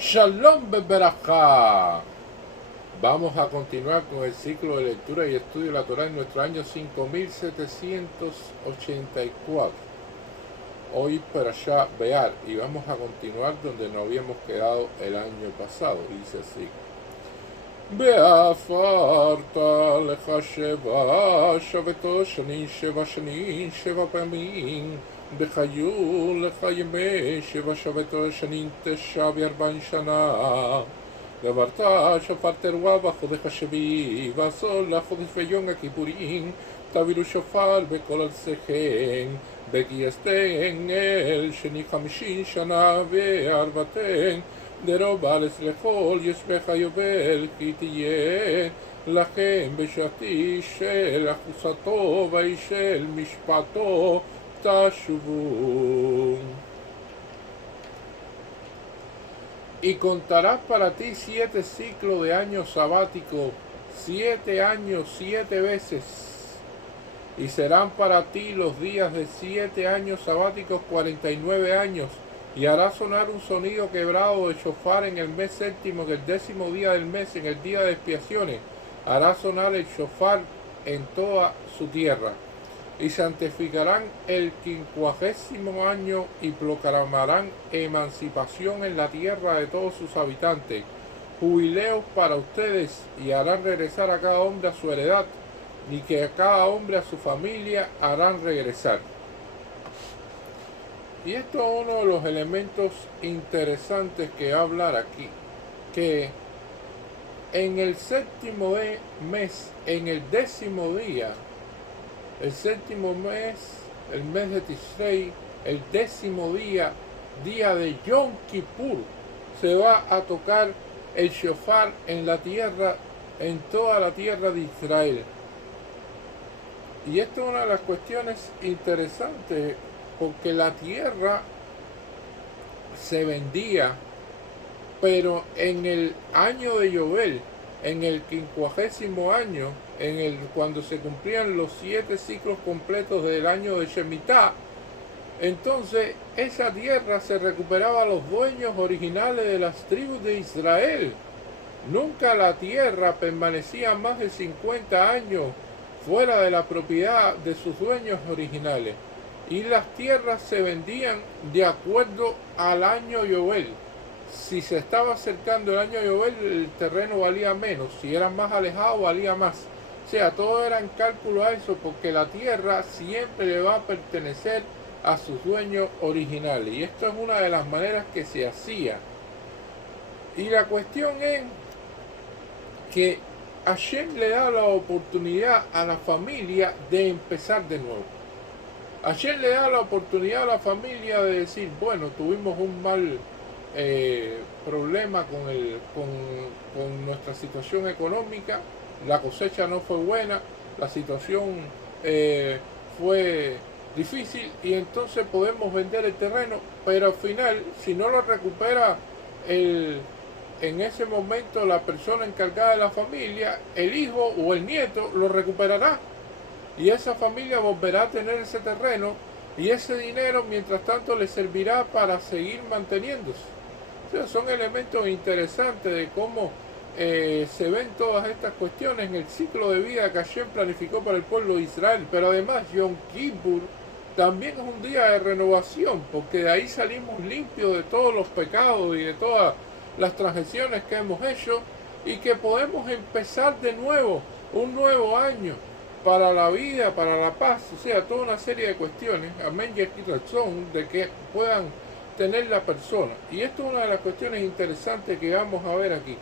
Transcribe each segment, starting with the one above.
Shalom Beberajá. Vamos a continuar con el ciclo de lectura y estudio de la Torah en nuestro año 5784. Hoy para allá Bear y vamos a continuar donde nos habíamos quedado el año pasado. Dice así: Beafarta lecha sheva shaveto shanin sheva pamim בחיו לך ימי שבע שבתו שנים תשע וארבעים שנה ועברת שופר תרועה בחודש השביעי ועשור לחודש ויום הכיפורים תביאו שופר בכל ארציכם וגייסתם אל שני 50 שנה וערבתם דרובה לכל יושבך יובל כי תהיה לכם בשעתי של אחוסתו וישל משפטו Tashuvun. Y contarás para ti 7 ciclos de años sabáticos, 7 años 7 veces, y serán para ti los días de 7 años sabáticos 49 años, y harás sonar un sonido quebrado de shofar en el mes séptimo, en el 10º día del mes, en el día de expiaciones, hará sonar el shofar en toda su tierra. Y santificarán el 50º año y proclamarán emancipación en la tierra de todos sus habitantes, jubileos para ustedes, y harán regresar a cada hombre a su heredad, y que a cada hombre a su familia harán regresar. Y esto es uno de los elementos interesantes que va a hablar aquí, que en el séptimo mes, en el 10º día, el séptimo mes, el mes de Tishrei, el 10º día, día de Yom Kippur, se va a tocar el shofar en la tierra, en toda la tierra de Israel. Y esto es una de las cuestiones interesantes, porque la tierra se vendía, pero en el año de Yobel, en el 50º año, cuando se cumplían los 7 ciclos completos del año de Shemitah, entonces esa tierra se recuperaba a los dueños originales de las tribus de Israel. Nunca la tierra permanecía más de 50 años fuera de la propiedad de sus dueños originales, y las tierras se vendían de acuerdo al año Yobel. Si se estaba acercando el año Yobel, el terreno valía menos; si era más alejado, valía más. O sea, todo era en cálculo a eso, porque la tierra siempre le va a pertenecer a sus dueños originales. Y esto es una de las maneras que se hacía. Y la cuestión es que Hashem le da la oportunidad a la familia de empezar de nuevo. Hashem le da la oportunidad a la familia de decir: bueno, tuvimos un mal problema con nuestra situación económica, la cosecha no fue buena, la situación fue difícil, y entonces podemos vender el terreno, pero al final, si no lo recupera en ese momento la persona encargada de la familia, el hijo o el nieto lo recuperará, y esa familia volverá a tener ese terreno, y ese dinero mientras tanto le servirá para seguir manteniéndose. O sea, son elementos interesantes de cómo se ven todas estas cuestiones en el ciclo de vida que Hashem planificó para el pueblo de Israel. Pero además Yom Kippur también es un día de renovación, porque de ahí salimos limpios de todos los pecados y de todas las transgresiones que hemos hecho, y que podemos empezar de nuevo, un nuevo año para la vida, para la paz. O sea, toda una serie de cuestiones, amén y aquí razón, de que puedan tener la persona. Y esto es una de las cuestiones interesantes que vamos a ver aquí.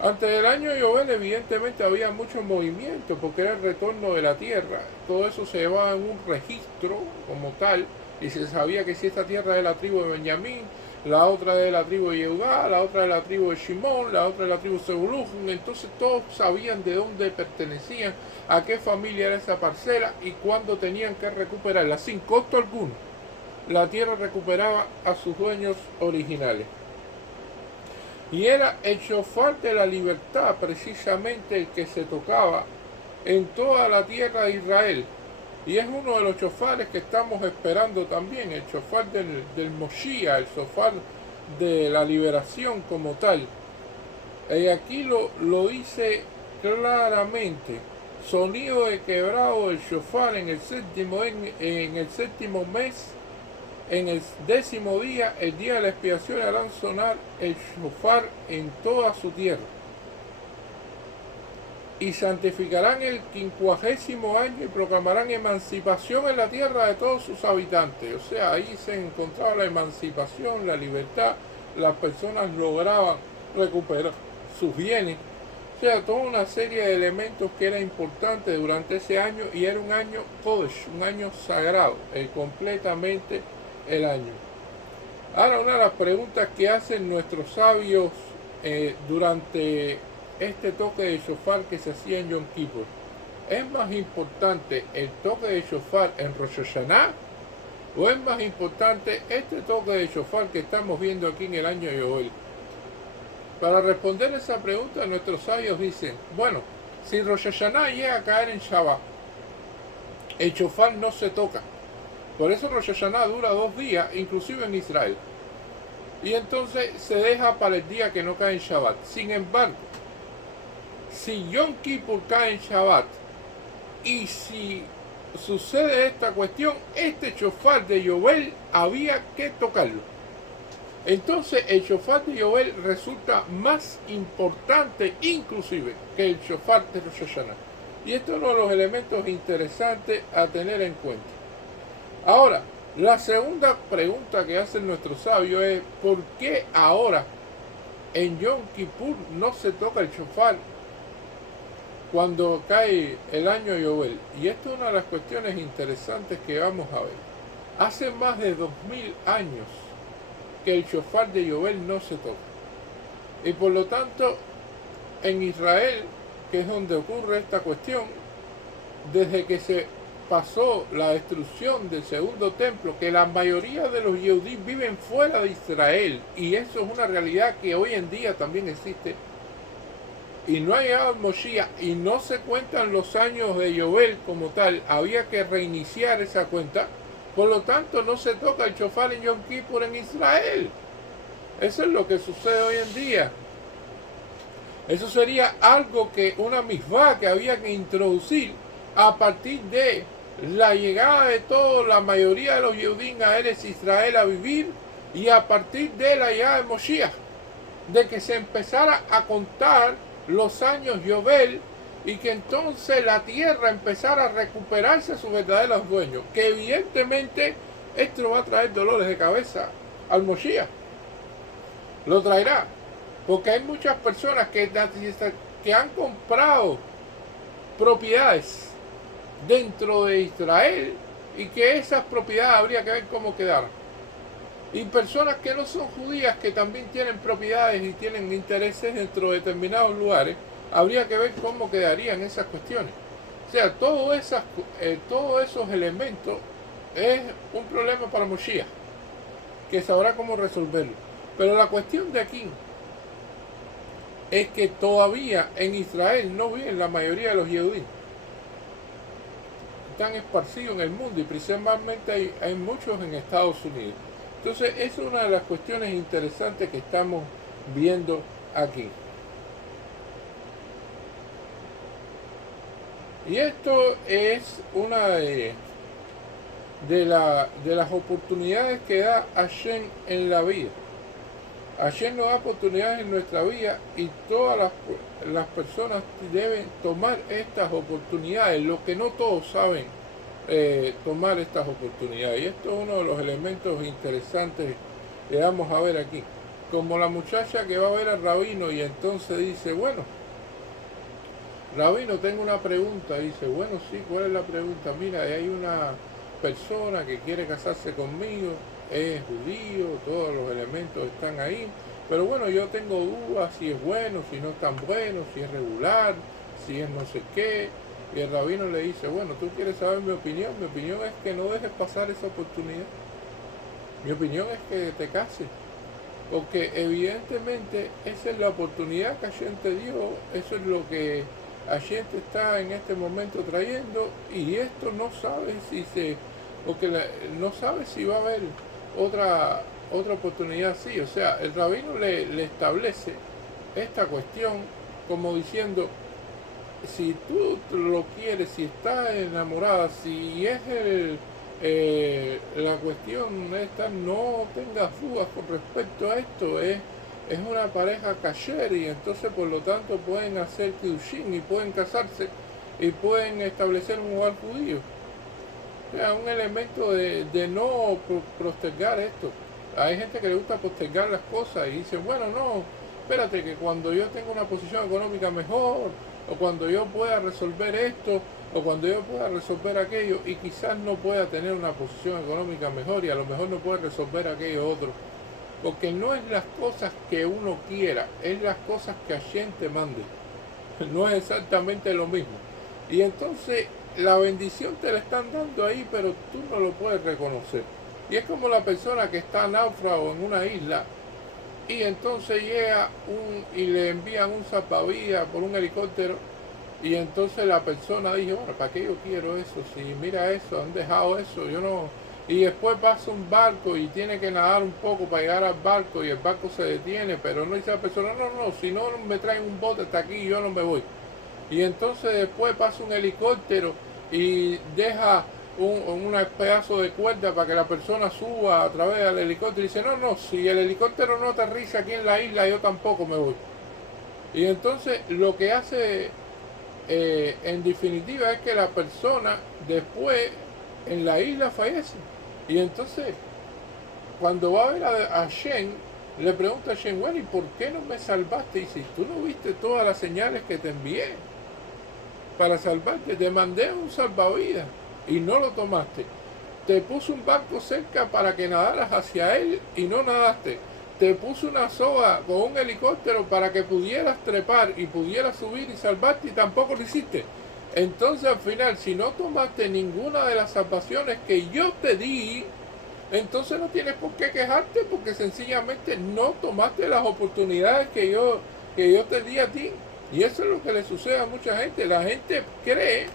Antes del año Yobel, evidentemente había mucho movimiento, porque era el retorno de la tierra. Todo eso se llevaba en un registro como tal, y se sabía que si esta tierra es de la tribu de Benjamín, la otra es de la tribu de Yehudá, la otra es de la tribu de Shimón, la otra es de la tribu de Zebulún. Entonces todos sabían de dónde pertenecían, a qué familia era esa parcela y cuándo tenían que recuperarla, sin costo alguno. La tierra recuperaba a sus dueños originales. Y era el shofar de la libertad, precisamente, el que se tocaba en toda la tierra de Israel. Y es uno de los shofares que estamos esperando también, el shofar del Moshiach, el shofar de la liberación como tal. Aquí lo dice claramente. Sonido de quebrado del shofar en el séptimo mes, en el 10º día, el día de la expiación, harán sonar el shofar en toda su tierra. Y santificarán el 50º año y proclamarán emancipación en la tierra de todos sus habitantes. O sea, ahí se encontraba la emancipación, la libertad, las personas lograban recuperar sus bienes. O sea, toda una serie de elementos que era importante durante ese año, y era un año Kodesh, un año sagrado, completamente el año. Ahora, una de las preguntas que hacen nuestros sabios durante este toque de shofar que se hacía en Yom Kippur: ¿es más importante el toque de shofar en Rosh Hashanah o es más importante este toque de shofar que estamos viendo aquí en el año Yoel? Para responder esa pregunta, nuestros sabios dicen: bueno, si Rosh Hashanah llega a caer en Shabbat, el shofar no se toca. Por eso Rosh Hashanah dura 2 días, inclusive en Israel. Y entonces se deja para el día que no cae en Shabbat. Sin embargo, si Yom Kippur cae en Shabbat, y si sucede esta cuestión, este shofar de Yovel había que tocarlo. Entonces el shofar de Yovel resulta más importante inclusive que el shofar de Rosh Hashanah. Y esto es uno de los elementos interesantes a tener en cuenta. Ahora, la segunda pregunta que hacen nuestros sabios es: ¿por qué ahora en Yom Kippur no se toca el shofar cuando cae el año Yovel? Y esto es una de las cuestiones interesantes que vamos a ver. Hace más de 2000 años que el shofar de Yovel no se toca. Y por lo tanto, en Israel, que es donde ocurre esta cuestión, desde que se pasó la destrucción del segundo templo, que la mayoría de los Yehudí viven fuera de Israel, y eso es una realidad que hoy en día también existe, y no ha llegado el Moshiach, y no se cuentan los años de Yovel como tal, había que reiniciar esa cuenta. Por lo tanto, no se toca el shofar en Yom Kippur en Israel. Eso es lo que sucede hoy en día. Eso sería algo que, una misvá que había que introducir a partir de la llegada de la mayoría de los Yehudim a Eretz Israel a vivir, y a partir de la llegada de Moshiach, de que se empezara a contar los años Yovel, y que entonces la tierra empezara a recuperarse a sus verdaderos dueños. Que evidentemente esto va a traer dolores de cabeza al Moshiach. Lo traerá. Porque hay muchas personas que han comprado propiedades dentro de Israel, y que esas propiedades habría que ver cómo quedaron. Y personas que no son judías, que también tienen propiedades y tienen intereses dentro de determinados lugares, habría que ver cómo quedarían esas cuestiones. O sea, todos esos elementos es un problema para Moshiach, que sabrá cómo resolverlo. Pero la cuestión de aquí es que todavía en Israel no viven la mayoría de los Yehudim. Están esparcidos en el mundo, y principalmente hay muchos en Estados Unidos. Entonces, es una de las cuestiones interesantes que estamos viendo aquí. Y esto es una de las oportunidades que da Hashem en la vida. Hashem nos da oportunidades en nuestra vida, y todas las personas deben tomar estas oportunidades, lo que no todos saben tomar estas oportunidades. Y esto es uno de los elementos interesantes que vamos a ver aquí. Como la muchacha que va a ver al rabino, y entonces dice: bueno, rabino, tengo una pregunta. Dice: bueno, sí, ¿cuál es la pregunta? Mira, hay una persona que quiere casarse conmigo, es judío, todos los elementos están ahí, pero bueno, yo tengo dudas si es bueno, si no es tan bueno, si es regular, si es no sé qué. Y el rabino le dice: bueno, ¿tú quieres saber mi opinión? Mi opinión es que no dejes pasar esa oportunidad. Mi opinión es que te cases, porque evidentemente esa es la oportunidad que Hashem te dio, eso es lo que Hashem te está en este momento trayendo, y esto no sabes porque no sabes si va a haber otra oportunidad sí. O sea, el rabino le establece esta cuestión como diciendo, si tú lo quieres, si estás enamorada, si es la cuestión esta, no tengas dudas con respecto a esto, es una pareja kasher y entonces por lo tanto pueden hacer kiddushin y pueden casarse y pueden establecer un hogar judío. O sea, un elemento de no postergar esto. Hay gente que le gusta postergar las cosas y dicen, bueno, no, espérate que cuando yo tenga una posición económica mejor, o cuando yo pueda resolver esto, o cuando yo pueda resolver aquello, y quizás no pueda tener una posición económica mejor y a lo mejor no pueda resolver aquello otro. Porque no es las cosas que uno quiera, es las cosas que Hashem te mande. No es exactamente lo mismo. Y entonces la bendición te la están dando ahí, pero tú no lo puedes reconocer. Y es como la persona que está náufrago en una isla y entonces llega y le envían un salvavidas por un helicóptero y entonces la persona dice, bueno, ¿para qué yo quiero eso? Si mira eso, han dejado eso, yo no... Y después pasa un barco y tiene que nadar un poco para llegar al barco y el barco se detiene, pero no dice la persona, no, si no me traen un bote hasta aquí, yo no me voy. Y entonces después pasa un helicóptero y deja un pedazo de cuerda para que la persona suba a través del helicóptero y dice, no, si el helicóptero no aterriza aquí en la isla, yo tampoco me voy. Y entonces lo que hace en definitiva es que la persona después en la isla fallece. Y entonces cuando va a ver a Shen, le pregunta a Shen, bueno, ¿y por qué no me salvaste? Y dice, tú no viste todas las señales que te envié para salvarte, te mandé un salvavidas y no lo tomaste. Te puse un barco cerca para que nadaras hacia él y no nadaste. Te puse una soga con un helicóptero para que pudieras trepar y pudieras subir y salvarte y tampoco lo hiciste. Entonces al final, si no tomaste ninguna de las salvaciones que yo te di, entonces no tienes por qué quejarte porque sencillamente no tomaste las oportunidades que yo te di a ti. Y eso es lo que le sucede a mucha gente. La gente cree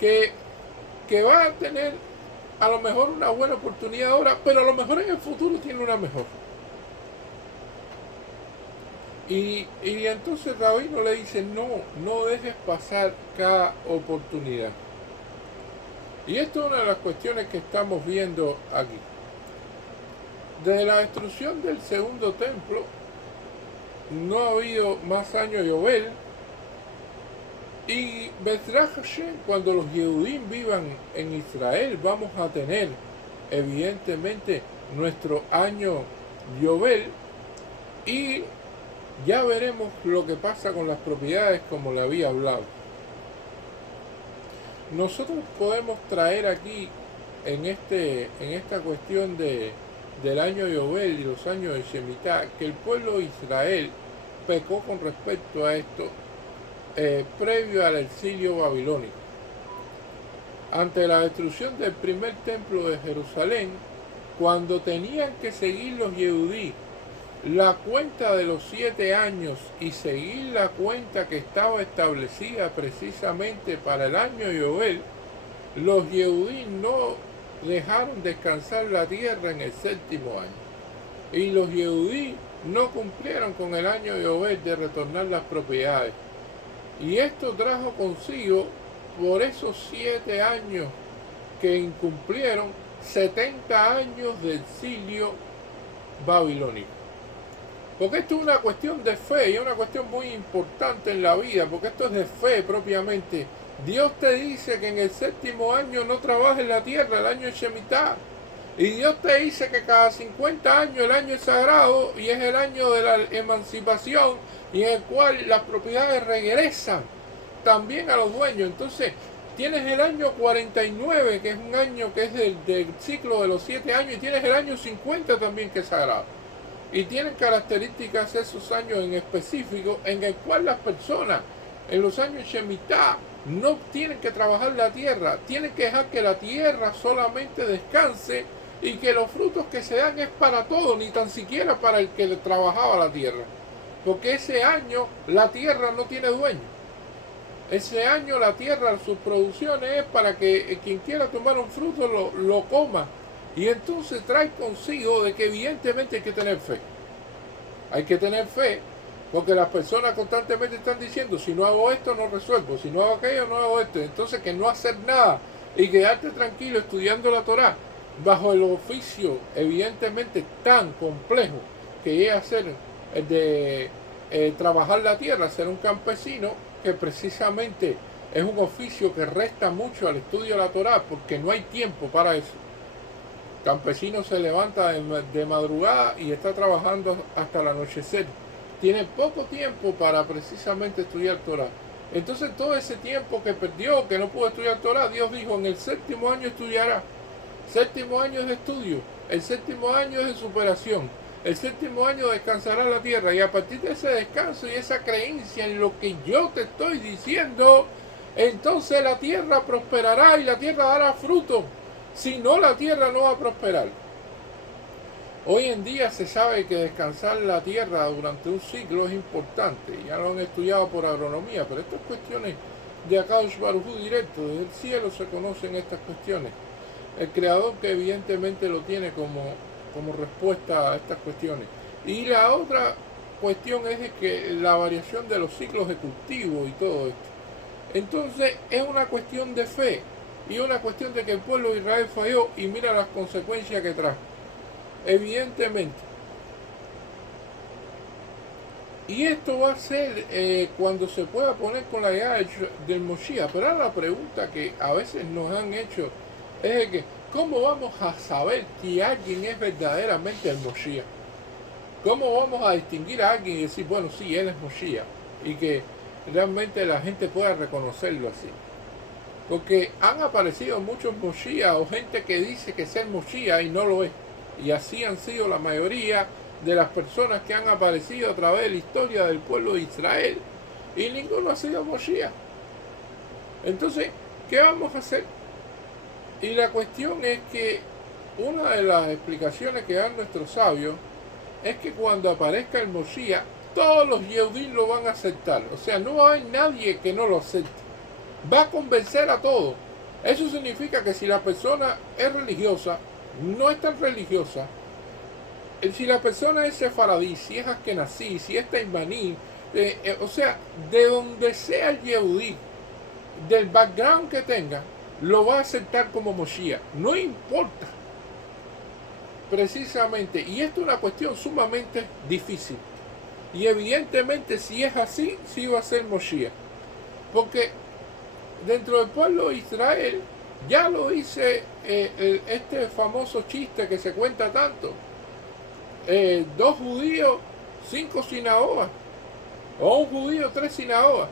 que va a tener a lo mejor una buena oportunidad ahora, pero a lo mejor en el futuro tiene una mejor. Y entonces Rabino le dice, no dejes pasar cada oportunidad. Y esto es una de las cuestiones que estamos viendo aquí. Desde la destrucción del segundo templo, no ha habido más años Yobel. Y Bezrat Hashem, cuando los Yehudim vivan en Israel, vamos a tener evidentemente nuestro año Yobel y ya veremos lo que pasa con las propiedades como le había hablado. Nosotros podemos traer aquí en esta cuestión del año Yobel y los años de Shemitah que el pueblo de Israel pecó con respecto a esto previo al exilio babilónico. Ante la destrucción del primer templo de Jerusalén, cuando tenían que seguir los Yehudí la cuenta de los 7 años y seguir la cuenta que estaba establecida precisamente para el año Yobel, los Yehudí no dejaron descansar la tierra en el séptimo año. Y los Yehudí no cumplieron con el año Yobel de retornar las propiedades. Y esto trajo consigo, por esos 7 años que incumplieron, 70 años de exilio babilónico. Porque esto es una cuestión de fe y es una cuestión muy importante en la vida, porque esto es de fe propiamente. Dios te dice que en el séptimo año no trabajes la tierra, el año de Shemitah. Y Dios te dice que cada 50 años el año es sagrado y es el año de la emancipación y en el cual las propiedades regresan también a los dueños. Entonces, tienes el año 49, que es un año que es del ciclo de los 7 años, y tienes el año 50 también que es sagrado. Y tienen características esos años en específico en el cual las personas en los años Shemitah no tienen que trabajar la tierra, tienen que dejar que la tierra solamente descanse y que los frutos que se dan es para todos, ni tan siquiera para el que le trabajaba la tierra. Porque ese año la tierra no tiene dueño. Ese año la tierra, sus producciones es para que quien quiera tomar un fruto lo coma. Y entonces trae consigo de que evidentemente hay que tener fe. Hay que tener fe porque las personas constantemente están diciendo, si no hago esto no resuelvo, si no hago aquello no hago esto. Entonces que no hacer nada y quedarte tranquilo estudiando la Torá bajo el oficio evidentemente tan complejo que es hacer el de trabajar la tierra, ser un campesino, que precisamente es un oficio que resta mucho al estudio de la Torá porque no hay tiempo para eso. El campesino se levanta de madrugada y está trabajando hasta el anochecer. Tiene poco tiempo para precisamente estudiar Torah. Entonces todo ese tiempo que perdió, que no pudo estudiar Torah, Dios dijo, en el séptimo año estudiará. Séptimo año es de estudio, el séptimo año es de superación, el séptimo año descansará la tierra. Y a partir de ese descanso y esa creencia en lo que yo te estoy diciendo, entonces la tierra prosperará y la tierra dará fruto. Si no, la tierra no va a prosperar. Hoy en día se sabe que descansar la tierra durante un ciclo es importante. Ya lo han estudiado por agronomía, pero estas cuestiones de Akadosh Baruj Hu directo, desde el cielo se conocen estas cuestiones. El creador que evidentemente lo tiene como respuesta a estas cuestiones. Y la otra cuestión es de que la variación de los ciclos de cultivo y todo esto. Entonces es una cuestión de fe y una cuestión de que el pueblo de Israel falló y mira las consecuencias que trae. Evidentemente. Y esto va a ser cuando se pueda poner con la llegada del Moshiach. Pero ahora la pregunta que a veces nos han hecho es de que, ¿cómo vamos a saber que alguien es verdaderamente el Moshiach? ¿Cómo vamos a distinguir a alguien y decir, bueno, sí, él es Moshiach? Y que realmente la gente pueda reconocerlo así. Porque han aparecido muchos Moshiach o gente que dice que es el Moshiach y no lo es. Y así han sido la mayoría de las personas que han aparecido a través de la historia del pueblo de Israel. Y ninguno ha sido Moshiach. Entonces, ¿qué vamos a hacer? Y la cuestión es que una de las explicaciones que dan nuestros sabios es que cuando aparezca el Moshiach, todos los Yehudim lo van a aceptar. O sea, no hay nadie que no lo acepte. Va a convencer a todos. Eso significa que si la persona es religiosa, no es tan religiosa, si la persona es sefaradí, si es askenazí, si es taimaní, o sea, de donde sea el Yehudí, del background que tenga, lo va a aceptar como Moshiach. No importa. Precisamente. Y esto es una cuestión sumamente difícil. Y evidentemente si es así, sí va a ser Moshiach. Porque dentro del pueblo de Israel, ya lo dice este famoso chiste que se cuenta tanto. 2 judíos, 5 sinagogas. O un judío, 3 sinagogas.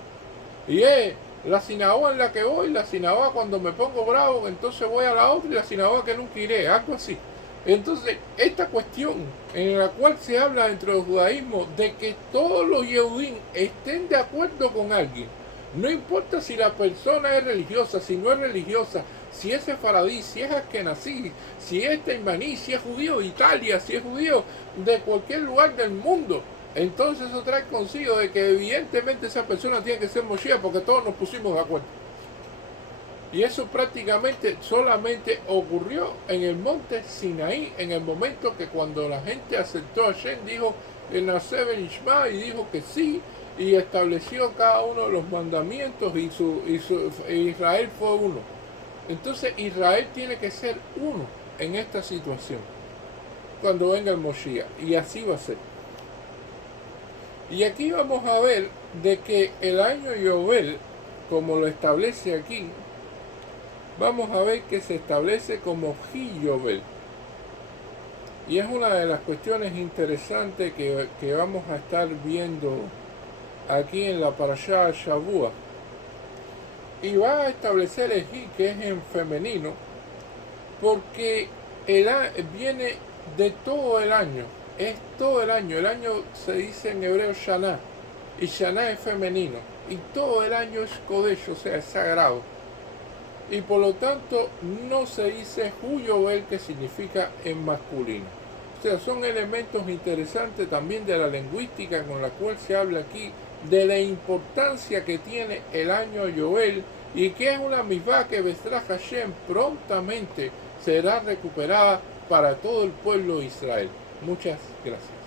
Y es la sinagoga en la que voy, la sinagoga cuando me pongo bravo, entonces voy a la otra, y la sinagoga que nunca iré, algo así. Entonces, esta cuestión en la cual se habla dentro del judaísmo de que todos los Yehudim estén de acuerdo con alguien, no importa si la persona es religiosa, si no es religiosa, si es sefaradí, si es askenazí, si es taimaní, si es judío de Italia, si es judío de cualquier lugar del mundo, entonces eso trae consigo de que evidentemente esa persona tiene que ser Moshiach porque todos nos pusimos de acuerdo. Y eso prácticamente solamente ocurrió en el monte Sinaí, en el momento que cuando la gente aceptó a Hashem, dijo el Naseh ben Ishma y dijo que sí, y estableció cada uno de los mandamientos y Israel fue uno. Entonces Israel tiene que ser uno en esta situación cuando venga el Moshiach, y así va a ser. Y aquí vamos a ver de que el año Yobel, como lo establece aquí, vamos a ver que se establece como Hi-Yobel. Y es una de las cuestiones interesantes que vamos a estar viendo aquí en la Parashá Shavua. Y va a establecer el Hi, que es en femenino, porque viene de todo el año. Es todo el año se dice en hebreo Shana, y Shana es femenino, y todo el año es Kodesh, o sea, es sagrado. Y por lo tanto no se dice Hu-Yobel, que significa en masculino. O sea, son elementos interesantes también de la lingüística con la cual se habla aquí de la importancia que tiene el año Yobel y que es una misvá que Bezrat Hashem prontamente será recuperada para todo el pueblo de Israel. Muchas gracias.